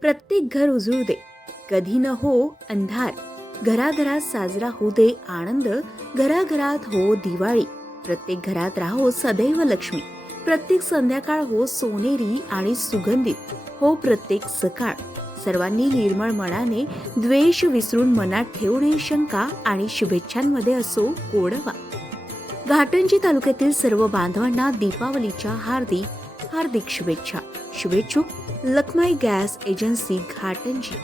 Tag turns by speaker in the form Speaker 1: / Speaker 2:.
Speaker 1: प्रत्येक घर उजळू दे. कधी न हो अंधार. घराघरात साजरा होऊ दे आनंद. घराघरात हो दिवाळी. प्रत्येक घरात राहो सदैव लक्ष्मी. प्रत्येक संध्याकाळ हो सोनेरी आणि सुगंधित. हो प्रत्येक सकाळ. सर्वांनी निर्मळ मनाने द्वेष विसरून मनात ठेवणे शंका आणि शुभेच्छांमध्ये असो गोडवा घाटंजी तालुक्यातील सर्व बांधवांना दीपावलीच्या हार्दिक हार्दिक शुभेच्छा. शुभेच्छुक लखमाई गॅस एजन्सी घाटंजी.